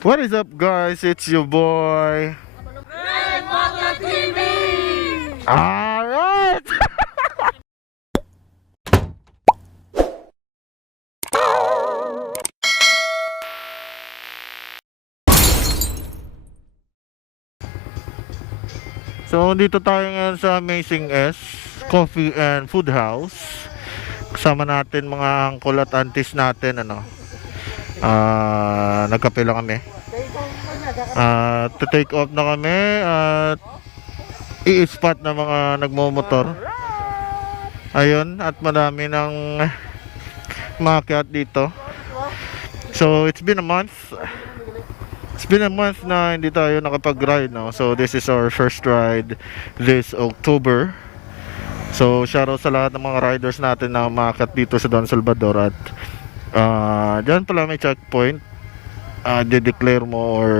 What is up, guys? It's your boy. Red Butler TV! Alright! So, dito tayo ngayon sa Amazing S Coffee and Food House. Kasama natin mga uncle at aunties natin, nagkape lang kami. To take off na kami at i-spot na mga nagmomotor. Ayun, at marami ng maakyat dito. So, it's been a month. It's been a month na hindi tayo nakapag-ride, no? So this is our first ride this October. So shoutout sa lahat ng mga riders natin na umakyat dito sa Don Salvador. At dyan pala may checkpoint. De-declare mo or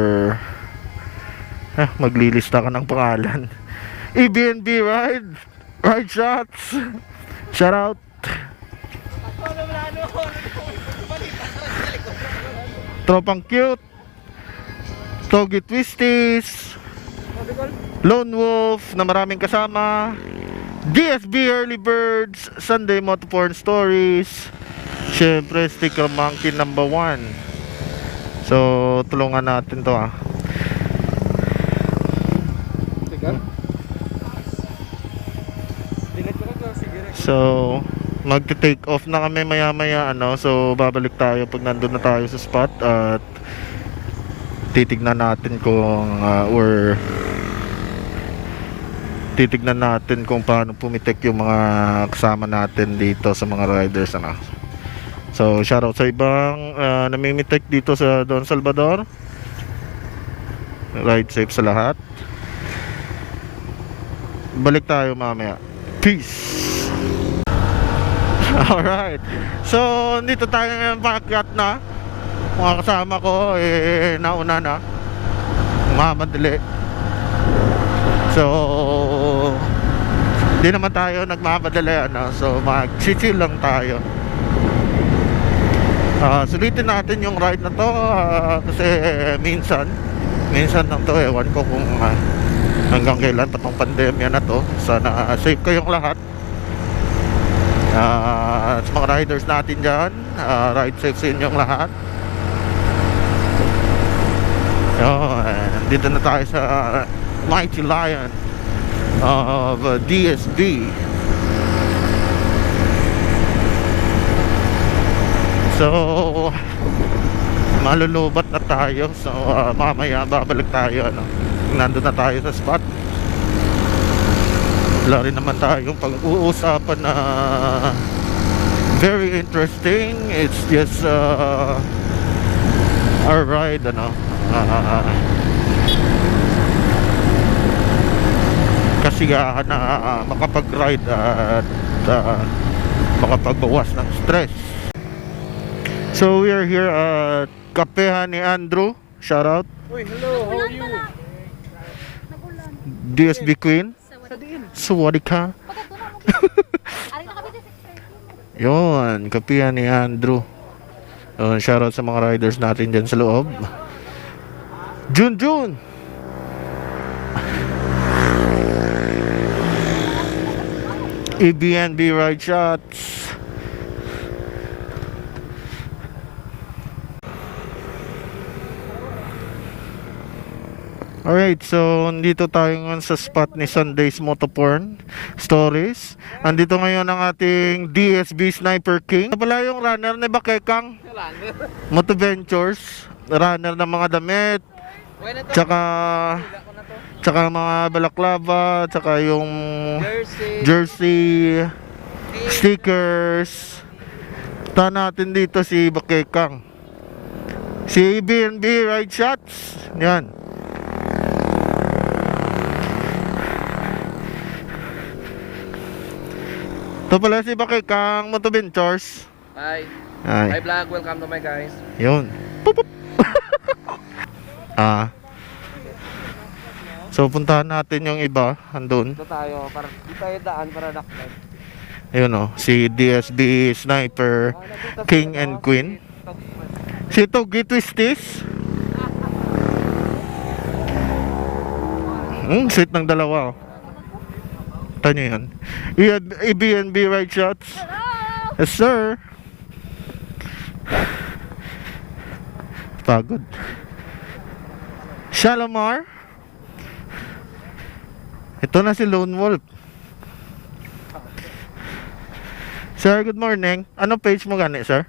maglilista ka ng pangalan. EBNB ride shots. Shoutout. Tropang cute, Togi Twisties, Lone Wolf na maraming kasama, DSB Early Birds, Sunday Motoporn Stories, syempre Sticker Monkey number 1. So tulungan natin to So magte-take off na kami maya-maya, so babalik tayo pag nandun na tayo sa spot at titignan natin kung paano pumitik yung mga kasama natin dito sa mga riders, So shoutout sa ibang namimitik dito sa Don Salvador. Ride safe sa lahat. Balik tayo mamaya. Peace. Alright. So dito tayo ngayon, paakyat na. Mga kasama ko nauna na, mamadali. So di naman tayo nagmamadali, so mag-chill lang tayo. Sulitin natin yung ride na to, kasi minsan lang to, ewan ko kung hanggang kailan pa tong pandemya na to. Sana safe kayong lahat. Sa mga riders natin dyan, ride safe sa inyong lahat. Dito na tayo sa Mighty Lion of DSB. So malulubat na tayo. So mamaya babalik tayo, nandun na tayo sa spot. Wala rin naman tayong pag-uusapan na very interesting. It's just our ride, kasiyahan na makapag-ride at makapagbawas ng stress. So we are here at Kapehan ni Andrew. Shout out. Uy, hello, how are you? DSB Queen. Sawadee ka. Yun, Kapehan ni Andrew. Shout out sa mga riders natin dyan sa loob. Jun EBNB ride shots. Alright, so nandito tayo ngayon sa spot ni Sunday's Motoporn Stories. Andito ngayon ang ating DSB Sniper King. Pala yung runner ni Bakekang Motoventures, runner ng mga damit, tsaka mga balaklava, tsaka yung jersey, stickers. Punta natin dito si Bakekang, si BNB Ride Shots. Yan. Ito pala si Bakekang Motoventures. Hi. Hi. Hi vlog, welcome to my guys. Yun. Pup. So puntahan natin yung iba andun. Dito tayo, para di tayo daan para daklan. Ayun si DSB Sniper King and Queen. Si Togi Twisties. Sweet ng dalawa, oh. Ito nyo yan. EBNB Ride Shots. Yes, sir. Pagod. Shalamar. Ito na si Lone Wolf. Sir, good morning. Anong page mo gani, sir?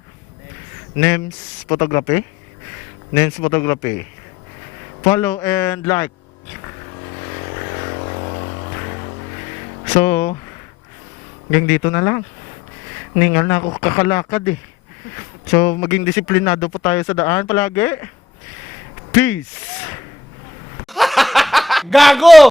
Names Photography. Names Photography. Follow and like. So, hanggang dito na lang. Ningal na ako kakalakad eh. So, maging disiplinado po tayo sa daan palagi. Peace! Gago!